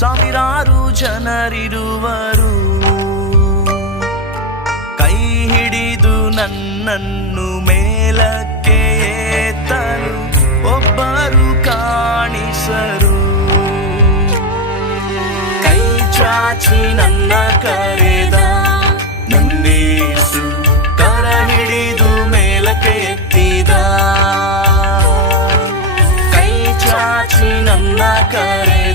ಸಾವಿರಾರು ಜನರಿರುವರು. ಕೈ ಹಿಡಿದು ನನ್ನನ್ನು ಮೇಲಕ್ಕೆ ಏತಲು ಒಬ್ಬರು ಕಾಣಿಸರು. ಕೈ ಚಾಚಿ ನನ್ನ ಕರೆದ ನಂದೀಸು ಕರ ಹಿಡಿದು ಮೇಲಕ್ಕೆ ಎತ್ತಿದ. ಕೈ ಚಾಚಿ ನನ್ನ ಕರೆದ